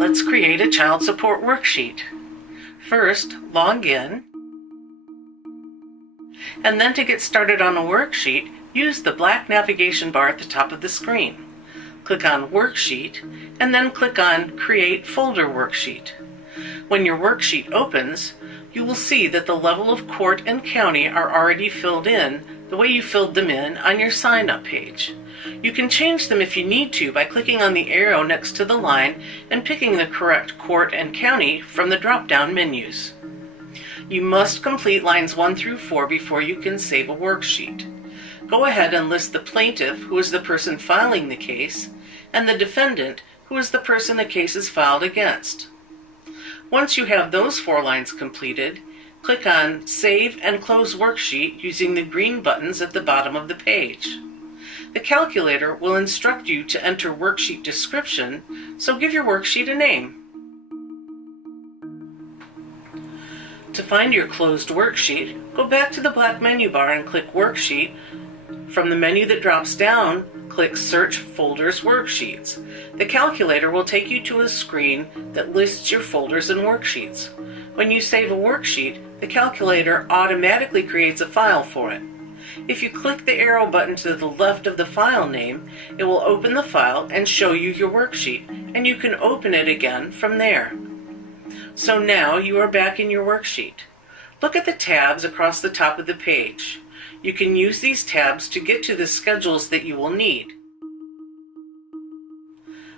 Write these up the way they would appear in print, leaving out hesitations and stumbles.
Let's create a child support worksheet. First, log in, and then to get started on a worksheet, use the black navigation bar at the top of the screen. Click on Worksheet, and then click on Create Folder Worksheet. When your worksheet opens, you will see that the level of court and county are already filled in the way you filled them in on your sign-up page. You can change them if you need to by clicking on the arrow next to the line and picking the correct court and county from the drop-down menus. You must complete lines 1 through 4 before you can save a worksheet. Go ahead and list the plaintiff, who is the person filing the case, and the defendant, who is the person the case is filed against. Once you have those 4 lines completed, click on Save and Close Worksheet using the green buttons at the bottom of the page. The calculator will instruct you to enter worksheet description, so give your worksheet a name. To find your closed worksheet, go back to the black menu bar and click Worksheet. From the menu that drops down, click Search Folders Worksheets. The calculator will take you to a screen that lists your folders and worksheets. When you save a worksheet, the calculator automatically creates a file for it. If you click the arrow button to the left of the file name, it will open the file and show you your worksheet, and you can open it again from there. So now you are back in your worksheet. Look at the tabs across the top of the page. You can use these tabs to get to the schedules that you will need.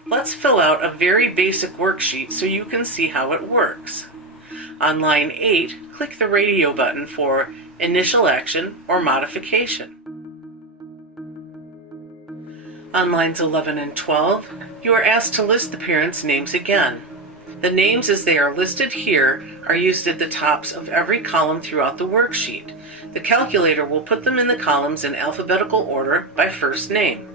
Let's fill out a very basic worksheet so you can see how it works. On line 8, click the radio button for Initial Action or Modification. On lines 11 and 12, you are asked to list the parents' names again. The names as they are listed here are used at the tops of every column throughout the worksheet. The calculator will put them in the columns in alphabetical order by first name.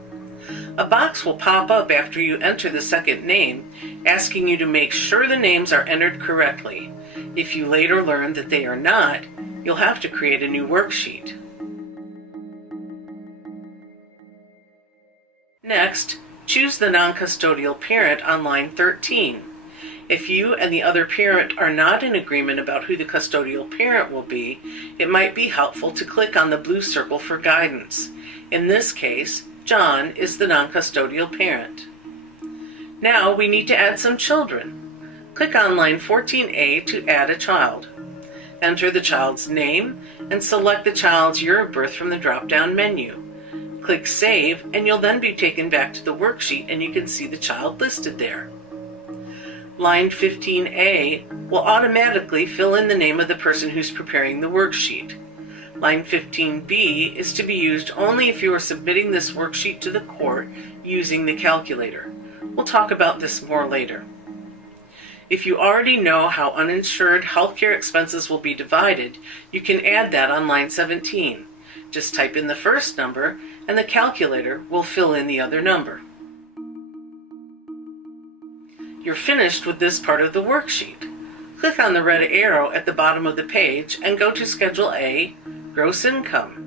A box will pop up after you enter the second name, asking you to make sure the names are entered correctly. If you later learn that they are not, you'll have to create a new worksheet. Next, choose the non-custodial parent on line 13. If you and the other parent are not in agreement about who the custodial parent will be, it might be helpful to click on the blue circle for guidance. In this case, John is the non-custodial parent. Now we need to add some children. Click on line 14A to add a child. Enter the child's name and select the child's year of birth from the drop-down menu. Click Save, and you'll then be taken back to the worksheet and you can see the child listed there. Line 15A will automatically fill in the name of the person who's preparing the worksheet. Line 15B is to be used only if you are submitting this worksheet to the court using the calculator. We'll talk about this more later. If you already know how uninsured healthcare expenses will be divided, you can add that on line 17. Just type in the first number and the calculator will fill in the other number. You're finished with this part of the worksheet. Click on the red arrow at the bottom of the page and go to Schedule A, Gross Income.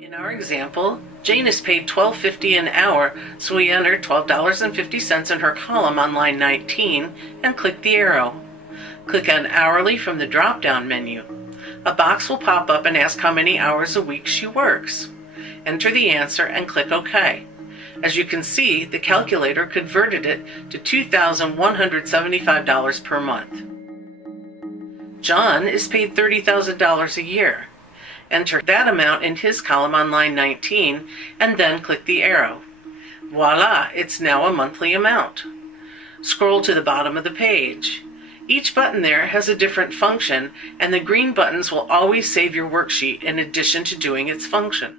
In our example, Jane is paid $12.50 an hour, so we enter $12.50 in her column on line 19 and click the arrow. Click on Hourly from the drop-down menu. A box will pop up and ask how many hours a week she works. Enter the answer and click OK. As you can see, the calculator converted it to $2,175 per month. John is paid $30,000 a year. Enter that amount in his column on line 19 and then click the arrow. Voila, it's now a monthly amount. Scroll to the bottom of the page. Each button there has a different function, and the green buttons will always save your worksheet in addition to doing its function.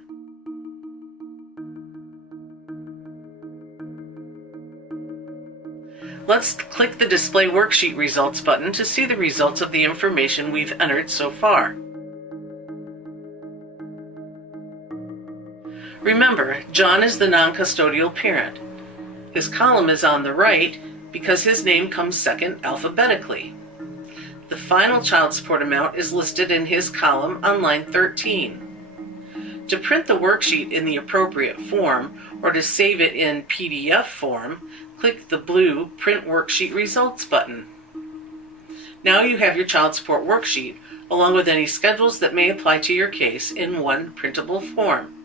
Let's click the Display Worksheet Results button to see the results of the information we've entered so far. Remember, John is the non-custodial parent. His column is on the right because his name comes second alphabetically. The final child support amount is listed in his column on line 13. To print the worksheet in the appropriate form or to save it in PDF form, click the blue Print Worksheet Results button. Now you have your child support worksheet, along with any schedules that may apply to your case, in one printable form.